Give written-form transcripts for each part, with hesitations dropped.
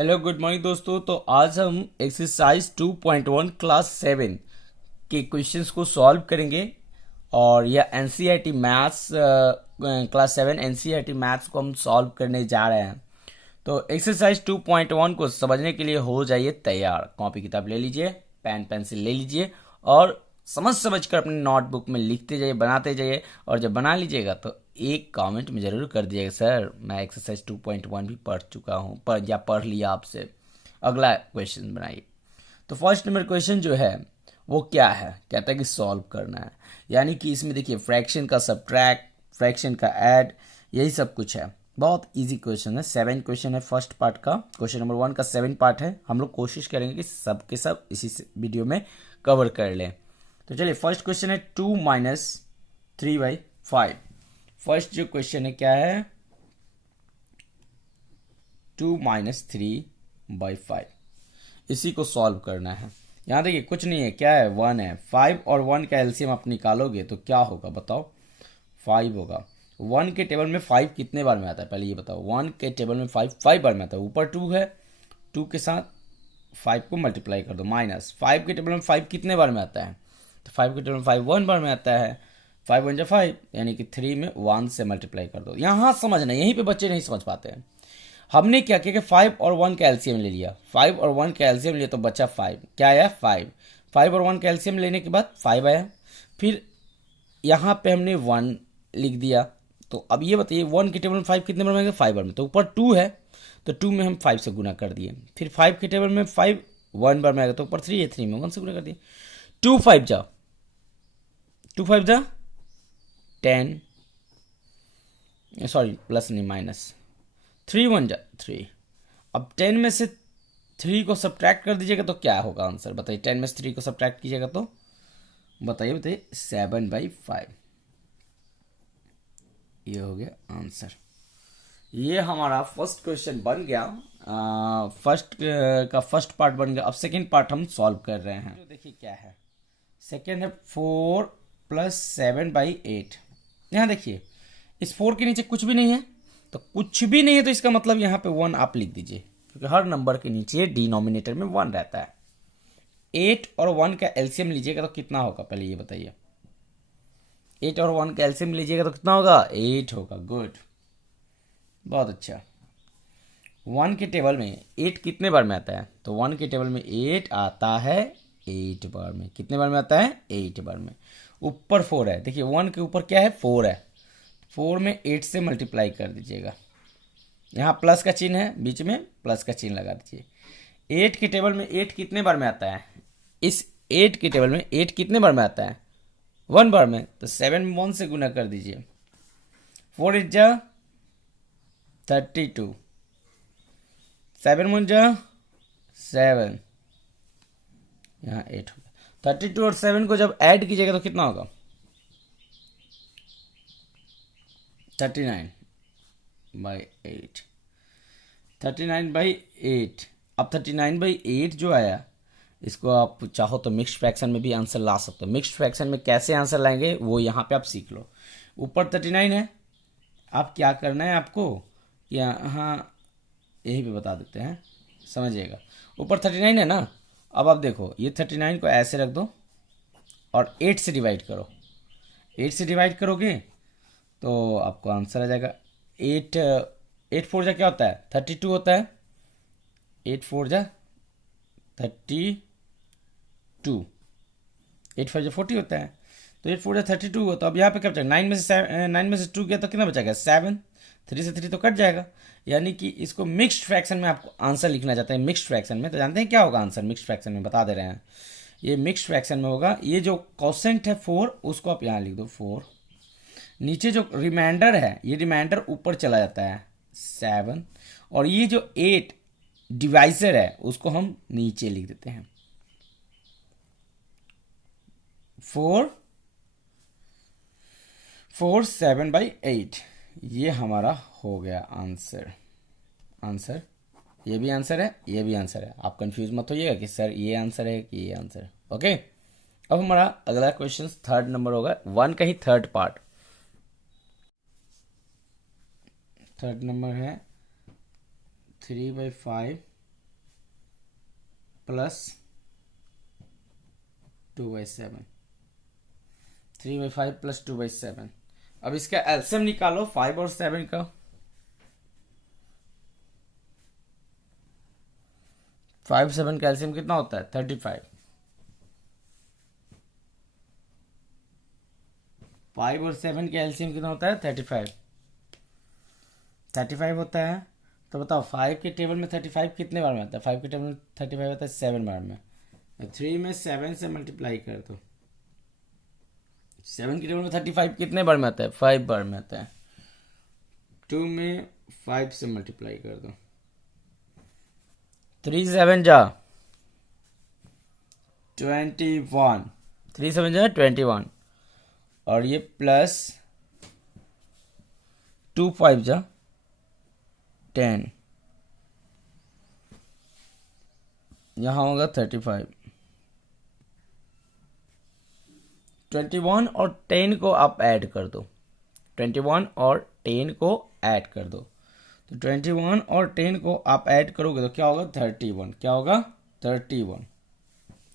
Hello good morning दोस्तों। तो आज हम एक्सरसाइज 2.1 क्लास 7 के क्वेश्चंस को सॉल्व करेंगे और यह NCERT maths class 7 NCERT maths को हम सॉल्व करने जा रहे हैं। तो एक्सरसाइज 2.1 को समझने के लिए हो जाइए तैयार। कॉपी किताब ले लीजिए, पेन पेंसिल ले लीजिए और समझ समझ कर अपने नोटबुक में लिखते जाइए, बनाते जाइए। और जब बना लीजिएगा तो एक कमेंट में ज़रूर कर दीजिएगा, सर मैं एक्सरसाइज 2.1 भी पढ़ चुका हूँ या पढ़ लिया आपसे। अगला क्वेश्चन बनाइए। तो फर्स्ट नंबर क्वेश्चन जो है वो क्या है, कहता है कि सॉल्व करना है। यानी कि इसमें देखिए फ्रैक्शन का सब्ट्रैक्ट, फ्रैक्शन का ऐड, यही सब कुछ है। बहुत इजी क्वेश्चन है। 7 क्वेश्चन है फर्स्ट पार्ट का। क्वेश्चन नंबर 1 का 7 पार्ट है। हम लोग कोशिश करेंगे कि सब के सब इसी वीडियो में कवर कर लें। तो चलिए फर्स्ट क्वेश्चन है 2 माइनस 3/5। फर्स्ट जो क्वेश्चन है क्या है, 2 माइनस 3/5। इसी को सॉल्व करना है। यहाँ देखिए कुछ नहीं है, क्या है 1 है। 5 और 1 का एलसीएम आप निकालोगे तो क्या होगा बताओ, 5 होगा। 1 के टेबल में 5 कितने बार में आता है पहले ये बताओ। 1 के टेबल में 5 बार में आता है। ऊपर 2 है, 2 के साथ 5 को मल्टीप्लाई कर दो। माइनस 5 के टेबल में 5 कितने बार में आता है, तो 5 के टेबल में 5 1 बार में आता है। 5 1 जा 5, यानी कि 3 में 1 से मल्टीप्लाई कर दो। यहाँ समझना, यहीं पे बच्चे नहीं समझ पाते हैं। हमने क्या किया कि 5 और 1 का एलसीएम ले लिया। 5 और 1 का एलसीएम लिया तो बचा 5। क्या आया 5। 5 और 1 का एलसीएम लेने के बाद 5 आया। फिर यहाँ पे हमने 1 लिख दिया। तो अब ये बताइए 1 के टेबल में 5 कितने बार में आएगा, 5 बार में। तो ऊपर 2 है तो 2 में हम 5 से गुना कर दिए। फिर 5 के टेबल में 5 1 बार में आएगा तो ऊपर 3 है, 3 में 1 से गुना कर दिए। 2 5 जा 10, सॉरी प्लस नहीं माइनस, 3 1 जा 3। अब 10 में से 3 को सब्ट्रैक्ट कर दीजिएगा तो क्या होगा आंसर बताइए। 10 में से 3 को सब्ट्रैक्ट कीजिएगा तो बताइए 7/5। ये हो गया आंसर। ये हमारा फर्स्ट क्वेश्चन बन गया। फर्स्ट का फर्स्ट पार्ट बन गया। अब सेकेंड पार्ट हम सॉल्व कर रहे हैं। तो देखिए क्या है, सेकेंड है 4 + 7/8। यहाँ देखिए इस 4 के नीचे कुछ भी नहीं है, तो कुछ भी नहीं है तो इसका मतलब यहाँ पे 1 आप लिख दीजिए, क्योंकि हर नंबर के नीचे डिनोमिनेटर में 1 रहता है। 8 और 1 का एलसीएम लीजिएगा तो कितना होगा पहले ये बताइए। 8 और 1 का एलसीएम लीजिएगा तो कितना होगा, 8 होगा। गुड, बहुत अच्छा। 1 के टेबल में 8 कितने बार में आता है, तो 1 के टेबल में 8 आता है 8 बार में। कितने बार में आता है, 8 बार में। ऊपर 4 है, देखिए 1 के ऊपर क्या है, 4 है। 4 में 8 से मल्टीप्लाई कर दीजिएगा। यहाँ प्लस का चिन्ह है, बीच में प्लस का चिन्ह लगा दीजिए। 8 के टेबल में 8 कितने बार में आता है, इस 8 के टेबल में 8 कितने बार में आता है, 1 बार में। तो 7 में 1 से गुना कर दीजिए। 4 8 जा 32, 7 1 जा 7, यहाँ 8 होगा। 32 और 7 को जब ऐड कीजिएगा तो कितना होगा, 39/8। 39/8। अब 39/8 जो आया, इसको आप चाहो तो मिक्स्ड फ्रैक्शन में भी आंसर ला सकते हो। मिक्स्ड फ्रैक्शन में कैसे आंसर लाएंगे वो यहाँ पे आप सीख लो। ऊपर 39 है, आप क्या करना है आपको, यहाँ यही पे बता देते हैं, समझिएगा। ऊपर 39 है ना, अब आप देखो ये 39 को ऐसे रख दो और 8 से डिवाइड करो। 8 से डिवाइड करोगे तो आपको आंसर आ जाएगा 8। 8 4 जा क्या होता है, 32 होता है। 8 4 जा 32, 8 5 जा 40 होता है। तो 8 4 जा 32 होता है। अब यहाँ पे क्या बचा, 9 में से 2 गया तो कितना बचाएगा, 7। 3 से 3 तो कट जाएगा। यानी कि इसको मिक्स्ड फ्रैक्शन में आपको आंसर लिखना चाहते हैं। मिक्स्ड फ्रैक्शन में तो जानते हैं क्या होगा आंसर, मिक्स्ड फ्रैक्शन में बता दे रहे हैं। ये मिक्स्ड फ्रैक्शन में होगा, ये जो क्वोशेंट है 4 उसको आप यहाँ लिख दो 4। नीचे जो रिमाइंडर है, ये रिमाइंडर ऊपर चला जाता है 7। और ये जो 8 डिवाइजर है उसको हम नीचे लिख देते हैं 7/8। ये हमारा हो गया आंसर। आंसर ये भी आंसर है, ये भी आंसर है। आप कंफ्यूज मत होइएगा कि सर ये आंसर है कि ये आंसर है। ओके, अब हमारा अगला क्वेश्चन थर्ड नंबर होगा, 1 का ही थर्ड पार्ट। थर्ड नंबर है 3/5 प्लस 2/7, 3/5 प्लस 2/7। अब इसका एलसीएम निकालो 5 और 7 का। 5 7 का एलसीएम कितना होता है? 35। 5 और 7 का एलसीएम कितना होता है? 35। 35 होता है। तो बताओ 5 के टेबल में 35 कितने बार में आता है? 5 के टेबल में 35 आता है 7 बार में। 3 में 7 से मल्टीप्लाई कर दो। 7 के टेबल में 35 कितने बार में आता है? 5 बार में आता है। 2 में 5 से मल्टीप्लाई कर दो। 3 7 जा 21, 3 7 जा 21, और ये प्लस 2 5 जा 10, यहाँ होगा 35। 21 और 10 को आप ऐड कर दो। 21 और 10 को ऐड कर दो। तो 21 और 10 को आप ऐड करोगे तो क्या होगा? 31। क्या होगा? 31।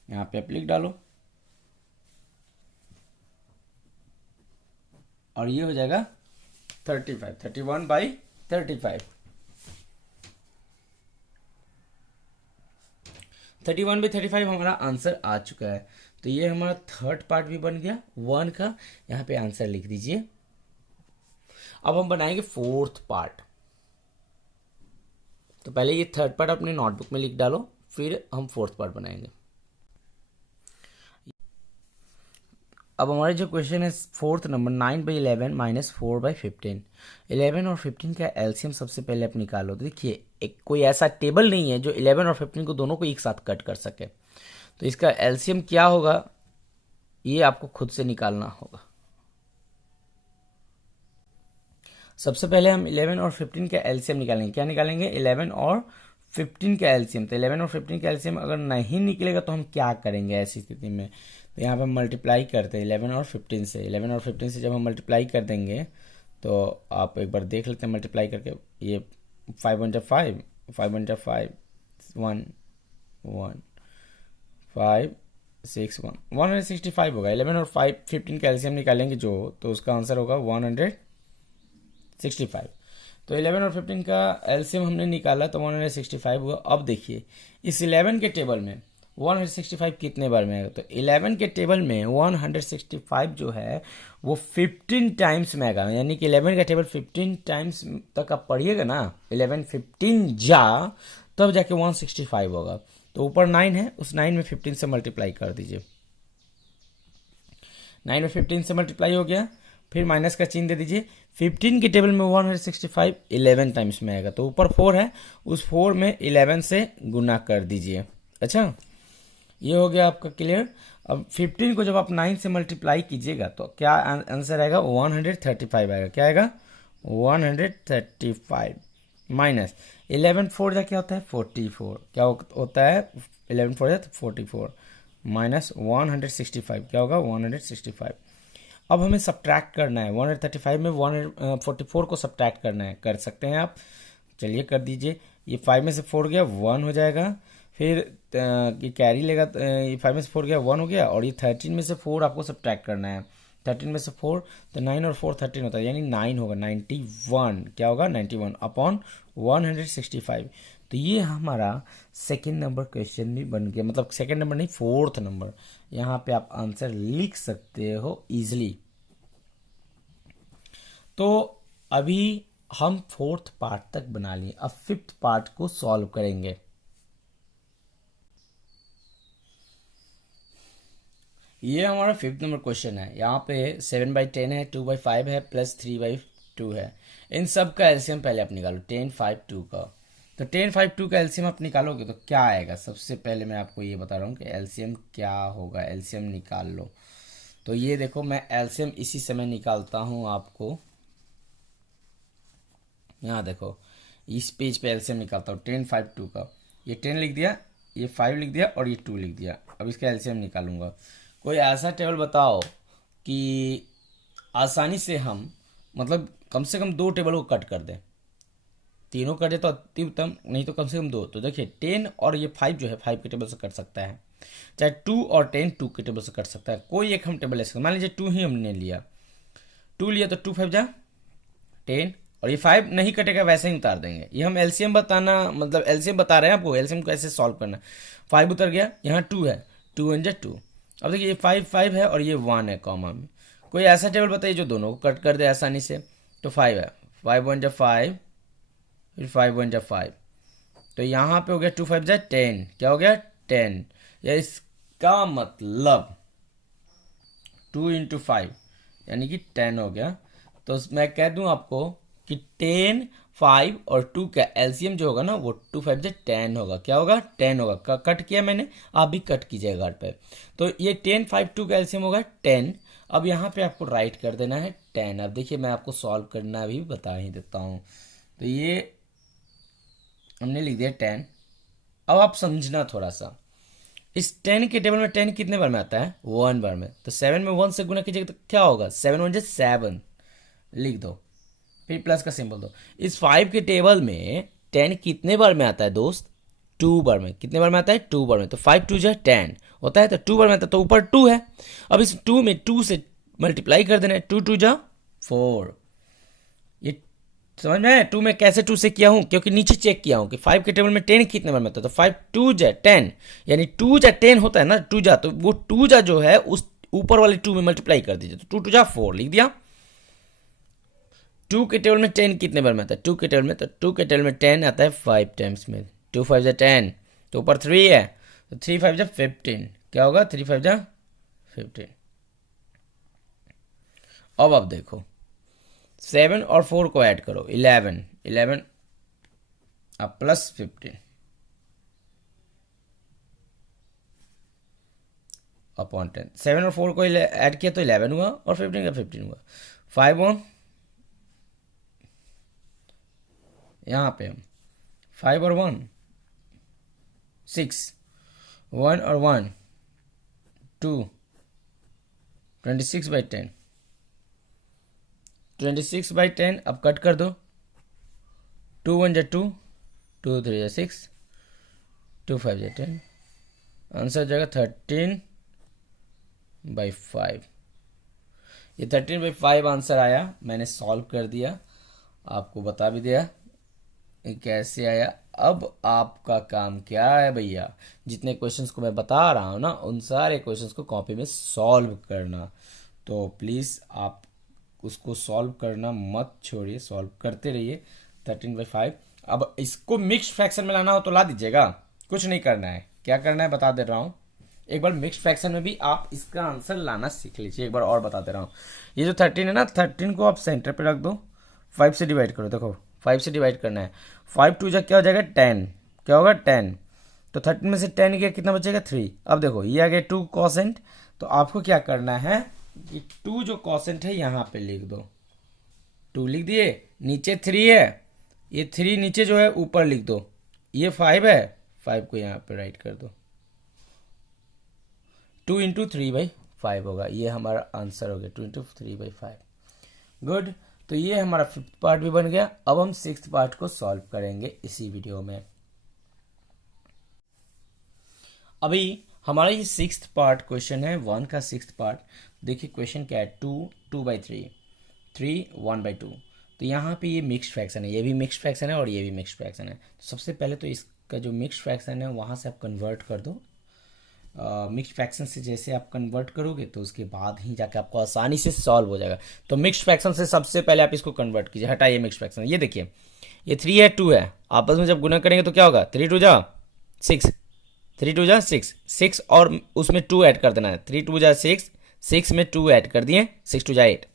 यहाँ पे आप लिख डालो और ये हो जाएगा 35। 31/35। 31/35 हमारा आंसर आ चुका है। तो ये हमारा थर्ड पार्ट भी बन गया 1 का। यहाँ पे आंसर लिख दीजिए। अब हम बनाएंगे फोर्थ पार्ट। तो पहले ये थर्ड पार्ट अपने नोटबुक में लिख डालो, फिर हम फोर्थ पार्ट बनाएंगे। अब हमारे जो क्वेश्चन है फोर्थ नंबर 9/11 माइनस 4/15। 11 और 15 का एलसीएम सबसे पहले आप निकालो। तो देखिए एक कोई ऐसा टेबल नहीं है जो 11 और 15 को दोनों को एक साथ कट कर सके। तो इसका एलसीएम क्या होगा ये आपको खुद से निकालना होगा। सबसे पहले हम 11 और 15 का एलसीएम निकालेंगे। क्या निकालेंगे? 11 और 15 का एलसीएम। तो 11 और 15 का एलसीएम अगर नहीं निकलेगा तो हम क्या करेंगे ऐसी स्थिति में? तो यहाँ पे हम मल्टीप्लाई करते हैं 11 और 15 से। 11 और 15 से जब हम मल्टीप्लाई कर देंगे तो आप एक बार देख लेते हैं मल्टीप्लाई करके। ये 5 1 5, 5 1 5, 1 1 5 6 1, 165 होगा। 11 और 15 का एलसीएम निकालेंगे जो, तो उसका आंसर होगा 165। तो 11 और 15 का एलसीएम हमने निकाला तो 165 हुआ। अब देखिए इस 11 के टेबल में 165 कितने बार में आएगा? तो 11 के टेबल में 165 जो है वो 15 टाइम्स में आएगा। यानी कि 11 का टेबल 15 टाइम्स तक आप पढ़िएगा ना, 11 15 जा तब जाके 165 होगा। तो ऊपर 9 है, उस 9 में 15 से मल्टीप्लाई कर दीजिए। 9 में 15 से मल्टीप्लाई हो गया, फिर माइनस का चिन्ह दे दीजिए। 15 के टेबल में 165 11 टाइम्स में आएगा। तो ऊपर 4 है, उस 4 में 11 से गुना कर दीजिए। अच्छा, ये हो गया आपका क्लियर। अब 15 को जब आप 9 से मल्टीप्लाई कीजिएगा तो क्या आंसर आएगा? 135 आएगा। क्या आएगा? 135 माइनस 11 4 जा क्या होता है? 44। क्या होता है? 11 4 जा 44 माइनस 165 क्या होगा? 165। अब हमें सब्ट्रैक्ट करना है। 135 में 144 को सब्ट्रैक्ट करना है। कर सकते हैं आप, चलिए कर दीजिए। ये 5 में से 4 गया 1 हो जाएगा। फिर ये कैरी लेगा, ये 5 में से 4 गया 1 हो गया, और ये 13 में से 4 आपको सब्ट्रैक्ट करना है। 13 में से 4 तो 9 और 4 13 होता है, यानी 9 होगा। 91 क्या होगा? 91 अपॉन 165। तो ये हमारा सेकेंड नंबर क्वेश्चन भी बन गया। मतलब सेकेंड नंबर नहीं, फोर्थ नंबर। यहाँ पे आप आंसर लिख सकते हो इजिली। तो अभी हम फोर्थ पार्ट तक बना लिए। अब फिफ्थ पार्ट को सॉल्व करेंगे। ये हमारा फिफ्थ नंबर क्वेश्चन है। यहाँ पे 7/10 है, 2/5 है, प्लस 3/2 है। इन सब का एलसीएम पहले आप निकालो। 10 5 2 का, तो 10 5 2 का एलसीएम आप निकालोगे तो क्या आएगा? सबसे पहले मैं आपको ये बता रहा हूँ कि एलसीएम क्या होगा। एलसीएम निकाल लो। तो ये देखो, मैं एलसीएम इसी समय निकालता हूँ आपको। यहाँ देखो, इस पेज पे एलसीएम निकालता हूँ 10 5 2 का। ये 10 लिख दिया, ये 5 लिख दिया, और ये 2 लिख दिया। अब इसका एलसीएम निकालूंगा। कोई ऐसा टेबल बताओ कि आसानी से हम, मतलब कम से कम 2 टेबल को कट कर दें। तीनों कटे तो अति उत्तम, नहीं तो कम से कम 2। तो देखिए 10 और ये 5 जो है 5 के टेबल से कट सकता है, चाहे 2 और 10 2 के टेबल से कट सकता है, कोई एक हम टेबल ले सकते हैं। मान लीजिए 2 ही हमने लिया, 2 लिया तो 2 5 जा 10, और ये 5 नहीं कटेगा वैसे ही उतार देंगे। ये हम एलसीएम बताना, मतलब एलसीएम बता रहे हैं आपको, एलसीएम कैसे सॉल्व करना। 5 उतर गया, यहाँ 2 है, 2 1 जा 2। अब देखिए ये 5 5 है और ये 1 है कॉमा में, कोई ऐसा टेबल बताइए जो दोनों को कट कर दे आसानी से। तो 5 है, 5 1 जा 5, फिर 5 1 जा 5, तो यहाँ पे हो गया 2 5 जा 10, क्या हो गया 10। या इसका मतलब 2 इंटू 5 यानी कि 10 हो गया। तो मैं कह दूं आपको कि 10 5 और 2 का एलसीएम जो होगा ना वो 2 5 जा 10 होगा। क्या होगा 10 होगा। कट किया मैंने, आप भी कट कीजिएगा घर पे। तो ये 10 5 2 का एलसीएम होगा 10। अब यहाँ पे आपको राइट कर देना है 10। अब देखिए मैं आपको सॉल्व करना भी बता ही देता हूँ। तो ये हमने लिख दिया 10। अब आप समझना थोड़ा सा, इस 10 के टेबल में 10 कितने बार में आता है 1 बार में, तो 7 में 1 से गुना कीजिएगा तो क्या होगा 7 1 7, लिख दो, फिर प्लस का सिंबल दो। इस 5 के टेबल में 10 कितने बार में आता है दोस्त 2 बार में। कितने बार में आता है 2 बार में, तो 5 2 जा 10 होता है, तो 2 बार में आता है, तो ऊपर 2 है। अब इस 2 में 2 से मल्टीप्लाई कर देना है, 2 2 जा 4। ये समझ में 2 में कैसे 2 से किया हूं, क्योंकि नीचे चेक किया हूं कि 5 के टेबल में 10 कितने बार में आता है, तो 5 2 जा 10, यानी 2 जा 10 होता है ना 2 जा, तो वो 2 जा जो है उस ऊपर वाले 2 में मल्टीप्लाई कर दीजिए, तो 2 2 जा 4 लिख दिया। 2 के टेबल में 10 कितने बार में आता है 2 के टेबल में, तो 2 के टेबल में 10 आता है 5 टाइम्स में, 2 5 जा 10, तो ऊपर 3 है, तो 3 5 जा 15, क्या होगा 3 5 जा 15। अब आप देखो 7 और 4 को ऐड करो 11 11 अब प्लस 15 अपॉन 10। 7 और 4 को ऐड किया तो 11 हुआ और 15 का 15 हुआ। 5 1 यहाँ पे हम 5 और 1 6, 1 और 1 2, 26/10, 26/10 अब कट कर दो, 2 1 जा 2, 2 3 जा 6, 2 5 जा 10, आंसर हो जाएगा 13/5। ये 13/5 आंसर आया, मैंने सॉल्व कर दिया, आपको बता भी दिया कैसे आया। अब आपका काम क्या है भैया, जितने क्वेश्चंस को मैं बता रहा हूँ ना उन सारे क्वेश्चंस को कॉपी में सॉल्व करना। तो प्लीज़ आप उसको सॉल्व करना मत छोड़िए, सॉल्व करते रहिए। 13/5 अब इसको मिक्स फ्रैक्शन में लाना हो तो ला दीजिएगा, कुछ नहीं करना है। क्या करना है बता दे रहा हूँ, एक बार मिक्स फ्रैक्शन में भी आप इसका आंसर लाना सीख लीजिए। एक बार और बता दे रहा हूँ, ये जो 13 है ना 13 को आप सेंटर पे रख दो, 5 से डिवाइड करो, देखो 5 से डिवाइड करना है, 5 2 जा क्या हो जाएगा 10, क्या होगा 10, तो 13 में से 10 गया कितना बचेगा 3। अब देखो ये आ गया 2 कॉसेंट, तो आपको क्या करना है कि 2 जो कॉसेंट है यहाँ पे लिख दो, 2 लिख दिए, नीचे 3 है, ये 3 नीचे जो है ऊपर लिख दो, ये 5 है, 5 को यहाँ पे राइट कर दो, 2 इंटू 3/5 होगा, ये हमारा आंसर हो गया 2 इंटू 3/5। गुड, तो ये हमारा 5th पार्ट भी बन गया। अब हम 6th पार्ट को सॉल्व करेंगे इसी वीडियो में। अभी हमारा ये 6th पार्ट क्वेश्चन है 1 का 6th पार्ट। देखिए क्वेश्चन क्या है, 2 2/3, 3 1/2। तो यहाँ पे ये मिक्स फ्रैक्शन है, ये भी मिक्स फ्रैक्शन है और ये भी मिक्स फ्रैक्शन है। तो सबसे पहले तो इसका जो मिक्स फ्रैक्शन है वहाँ से आप कन्वर्ट कर दो। मिक्स फ्रैक्शन से जैसे आप कन्वर्ट करोगे तो उसके बाद ही जाके आपको आसानी से सॉल्व हो जाएगा। तो मिक्स फ्रैक्शन से सबसे पहले आप इसको कन्वर्ट कीजिए, हटाइए मिक्स फ्रैक्शन। ये देखिए ये 3 है 2 है, आपस में जब गुना करेंगे तो क्या होगा 3 2 जा 6, 3 2 जा 6, 6 और उसमें 2 ऐड कर देना है, 3 2 जा 6, 6 में 2 ऐड कर दिए, 6 2 जा 8,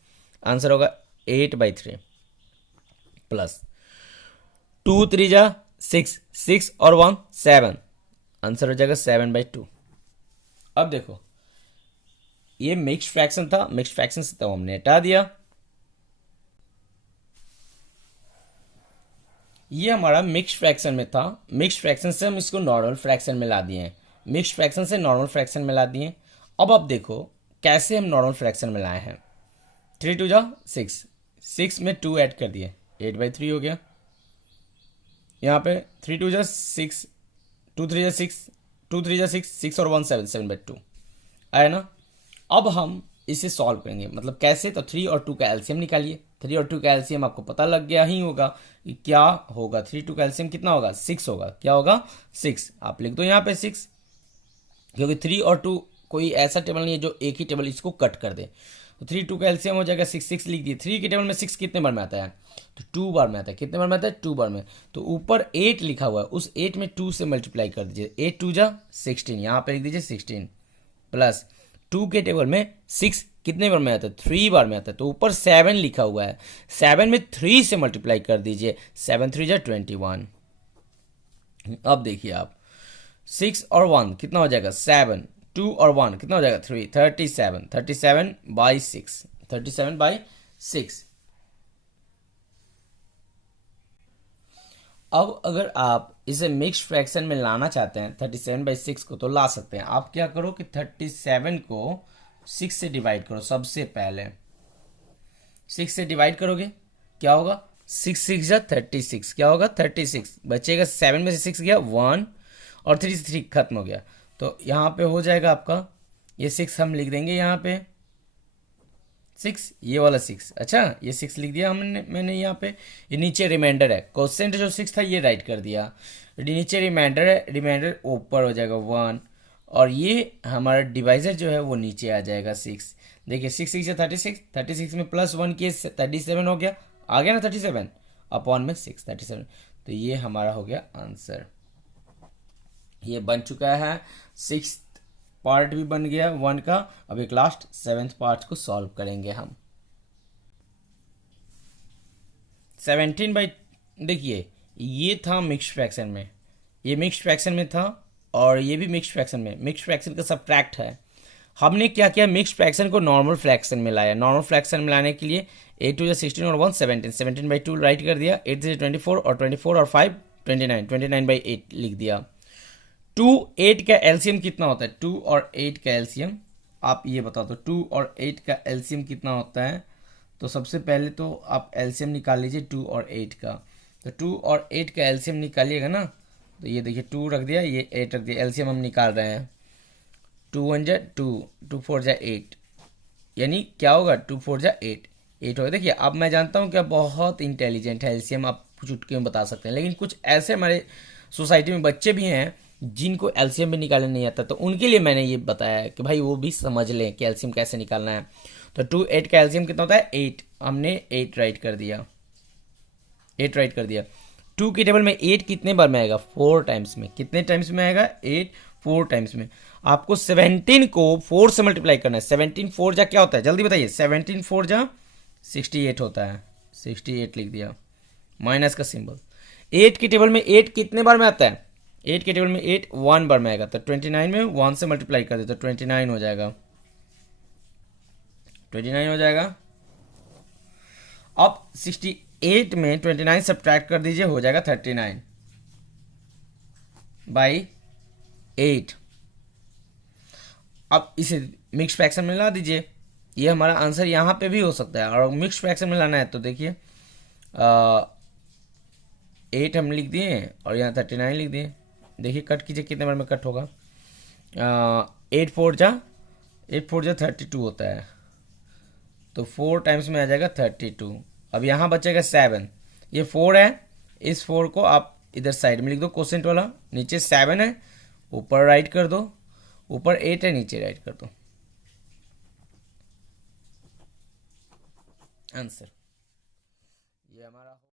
आंसर होगा 8/3 प्लस 2 3 जा 6, 6 और 1 7, आंसर हो जाएगा 7/2। अब देखो ये मिक्स फ्रैक्शन था, मिक्स फ्रैक्शन से तो हमने हटा दिया, ये हमारा मिक्स फ्रैक्शन में था, मिक्स फ्रैक्शन से हम इसको नॉर्मल फ्रैक्शन में ला दिए हैं, मिक्स फ्रैक्शन से नॉर्मल फ्रैक्शन में ला दिए। अब आप देखो कैसे हम नॉर्मल फ्रैक्शन में लाए हैं, 3 2 जा 6, 6 में 2 ऐड कर दिए, 8/3 हो गया, यहाँ पे 3 2 6, 2 3 6, 2 3 6, 6 और 1 7 7/2 आया ना। अब हम इसे सॉल्व करेंगे, मतलब कैसे, तो 3 और 2 का एलसीएम निकालिए। 3 और 2 का एलसीएम आपको पता लग गया ही होगा कि क्या होगा। 3 2 का एलसीएम कितना होगा, 6 होगा। क्या होगा, 6। आप लिख दो यहाँ पे 6, क्योंकि 3 और 2 कोई ऐसा टेबल नहीं है जो एक ही टेबल इसको कट कर दे। तो 3 2 का एलसीएम हो जाएगा 6, 6 लिख दिए। 3 के टेबल में 6 कितने बार में आता है, तो 2 बार में आता है। कितने बार में आता है, 2 बार में। तो ऊपर 8 लिखा हुआ है, उस 8 में 2 से मल्टीप्लाई कर दीजिए। 8 2 जा 16, यहाँ पे लिख दीजिए 16 प्लस 2 के टेबल में 6 कितने बार में आता है, 3 बार में आता है। तो ऊपर 7 लिखा हुआ है, 7 में 3 से मल्टीप्लाई कर दीजिए। 7 3 जा 21। अब देखिए आप, 6 और 1 कितना हो जाएगा, 7। 2 और 1 कितना हो जाएगा, 3। 37, 37/6, 37/6। अब अगर आप इसे मिक्स फ्रैक्शन में लाना चाहते हैं 37/6 को, तो ला सकते हैं। आप क्या करो कि 37 को 6 से डिवाइड करो। सबसे पहले 6 से डिवाइड करोगे, क्या होगा, 6 6 जा 36। क्या होगा, 36 बचेगा। 7 में से 6 गया 1, और 3 से 3 खत्म हो गया। तो यहाँ पे हो जाएगा आपका, ये 6 हम लिख देंगे यहाँ पे 6, ये वाला 6। अच्छा, ये 6 लिख दिया मैंने यहाँ पे। ये नीचे रिमाइंडर है, क्वेश्चन जो 6 था ये राइट कर दिया। नीचे रिमाइंडर है, रिमाइंडर ऊपर हो जाएगा 1, और ये हमारा डिवाइजर जो है वो नीचे आ जाएगा 6। देखिए 6 6 से 36, 36 में +1 किए 37 हो गया। आ गया ना 37 अपॉन में 6, 37। तो ये हमारा हो गया आंसर। ये बन चुका है। 6th पार्ट भी बन गया 1 का। अब एक लास्ट 7th पार्ट को सॉल्व करेंगे हम। 17 देखिए ये था मिक्स फ्रैक्शन में, ये मिक्स फ्रैक्शन में था, और ये भी मिक्स फ्रैक्शन में। मिक्स फ्रैक्शन का सबट्रैक्ट है। हमने क्या किया, मिक्स फ्रैक्शन को नॉर्मल फ्रैक्शन में लाया। नॉर्मल फ्रैक्शन में लाने के लिए 8 2 16 और 1 17, 17/2 राइट कर दिया। 8 3 24 और 24 और 5 29, 29/8 लिख दिया। 2 8 का एलसीएम कितना होता है, 2 और 8 का एलसीएम आप ये बता दो। 2 और 8 का एलसीएम कितना होता है, तो सबसे पहले तो आप एलसीएम निकाल लीजिए 2 और 8 का। तो 2 और 8 का एलसीएम निकालिएगा ना, तो ये देखिए 2 रख दिया, ये 8 रख दिया। एलसीएम हम निकाल रहे हैं। 2 1 जा 2, 2 4 जा 8, यानी क्या होगा, 2 4 जा 8, 8 होगा। देखिए अब मैं जानता हूँ कि आप बहुत इंटेलिजेंट है, एलसीएम आप चुटकी में बता सकते हैं, लेकिन कुछ ऐसे हमारे सोसाइटी में बच्चे भी हैं जिनको एलसीएम भी निकालने नहीं आता। तो उनके लिए मैंने ये बताया कि भाई वो भी समझ लें कि एलसीएम कैसे निकालना है। तो 2 8 का एलसीएम कितना होता है, 8। हमने 8 राइट कर दिया, 8 राइट कर दिया। 2 के टेबल में 8 कितने बार में आएगा, 4 टाइम्स में। कितने टाइम्स में आएगा, 8 4 टाइम्स में। आपको 17 को 4 से मल्टीप्लाई करना है। 17 4 जा क्या होता है, जल्दी बताइए। 17 4 जा 68 होता है। 68 लिख दिया, माइनस का सिंबल। 8 के टेबल में 8 कितने बार में आता है, 8 के टेबल में 8 1 बार में आएगा। तो 29 में 1 से मल्टीप्लाई कर दे तो 29 हो जाएगा, 29 हो जाएगा। अब 68 में 29 सब्ट्रैक्ट कर दीजिए, हो जाएगा 39/8। अब इसे मिक्स फ्रैक्शन में ला दीजिए। ये हमारा आंसर यहाँ पे भी हो सकता है, और मिक्स फ्रैक्शन में लाना है तो देखिए 8 हम लिख दिए और यहाँ 39 लिख दिए। देखिए कट कीजिए कितने बार में कट होगा। 8 4 जा 32 होता है, तो 4 टाइम्स में आ जाएगा 32। अब यहाँ बचेगा 7, ये 4 है, इस 4 को आप इधर साइड में लिख दो क्वोशेंट वाला। नीचे 7 है, ऊपर राइट कर दो, ऊपर 8 है, नीचे राइट कर दो। आंसर ये हमारा